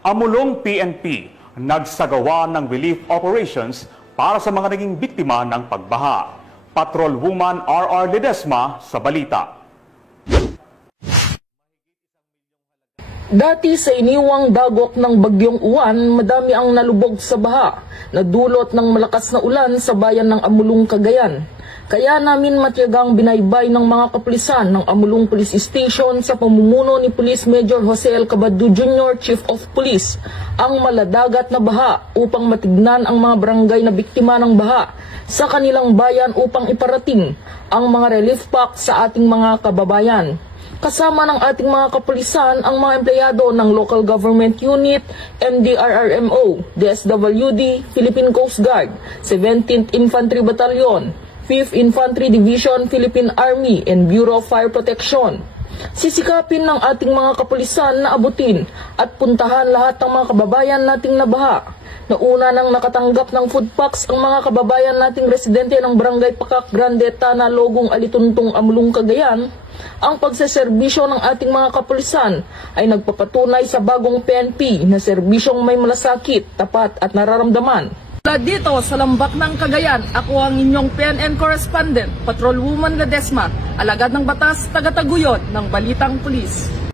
Amulong PNP nagsagawa ng relief operations para sa mga naging biktima ng pagbaha. Patrolwoman RR Ledesma sa balita. Dati sa iniwang dagok ng Bagyong Uwan, madami ang nalubog sa baha na dulot ng malakas na ulan sa bayan ng Amulong, Cagayan. Kaya namin matyagang binaybay ng mga kapulisan ng Amulong Police Station sa pamumuno ni Police Major Jose L. Cabado Jr., Chief of Police, ang maladagat na baha upang matignan ang mga barangay na biktima ng baha sa kanilang bayan upang iparating ang mga relief pack sa ating mga kababayan. Kasama ng ating mga kapulisan ang mga empleyado ng Local Government Unit, MDRRMO, DSWD, Philippine Coast Guard, 17th Infantry Battalion, 5th Infantry Division, Philippine Army, and Bureau of Fire Protection. Sisikapin ng ating mga kapulisan na abutin at puntahan lahat ng mga kababayan nating nabaha. Nauna nang nakatanggap ng food packs ang mga kababayan nating residente ng Barangay Pakak Grande, Tana, Logong, Alituntong, Amulong, Cagayan. Ang pagseserbisyo ng ating mga kapulisan ay nagpapatunay sa bagong PNP na serbisyong may malasakit, tapat at nararamdaman. Mula dito sa Lambak ng Cagayan, ako ang inyong PNN correspondent, Patrolwoman Ledesma, alagad ng batas, taga-taguyod ng Balitang Pulis.